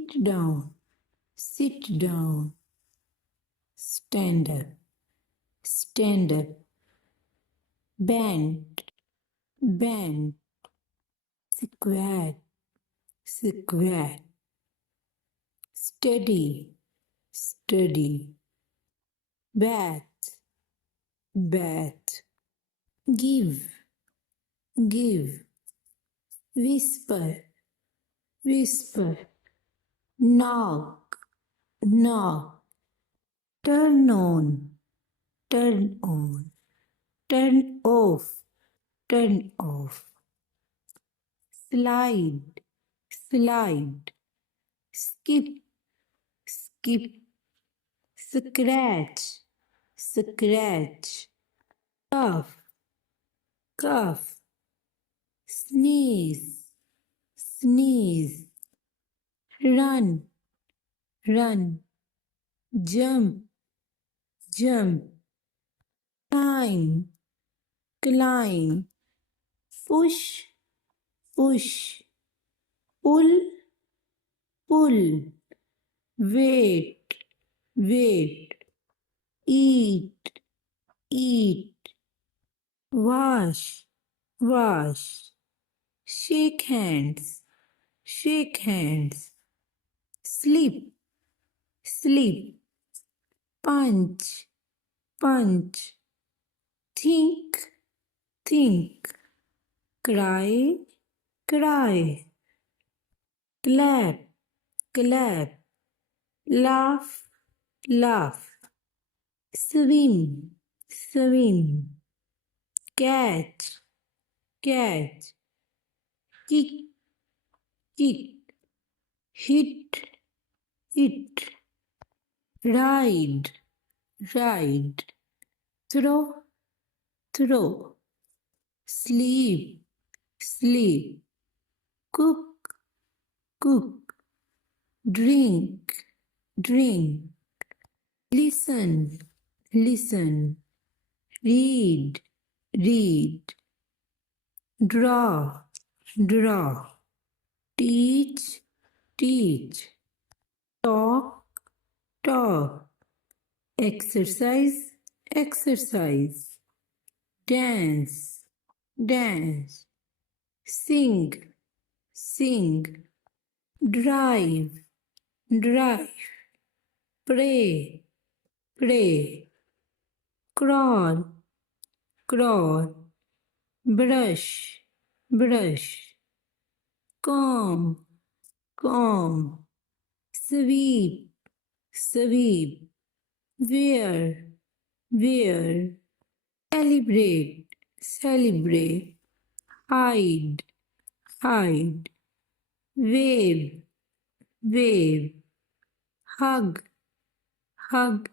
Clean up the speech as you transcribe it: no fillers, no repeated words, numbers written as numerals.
Sit down, sit down. Stand up, stand up. Bend, bend. Square, square. Steady, steady. Bat, bat. Give, give. Whisper, whisper. Knock, knock. Turn on, turn on. Turn off, turn off. Slide, slide. Skip, skip. Scratch, scratch. Cough, cough. Sneeze, sneeze. Run, run. Jump, jump. Climb, climb. Push, push. Pull, pull. Wait, wait. Eat, eat. Wash, wash. Shake hands, shake hands. Sleep, sleep. Punch, punch. Think, think. Cry, cry. Clap, clap. Laugh, laugh. Swim, swim. Catch, catch. Kick, kick. Hit, hit. Ride, ride. Throw, throw. Sleep, sleep. Cook, cook. Drink, drink. Listen, listen. Read, read. Draw, draw. Teach, teach. Talk, talk. Exercise, exercise. Dance, dance. Sing, sing. Drive, drive. Pray, pray. Crawl, crawl. Brush, brush. Comb, comb. Sweep, sweep. Wear, wear. Celebrate, celebrate. Hide, hide. Wave, wave. Hug, hug.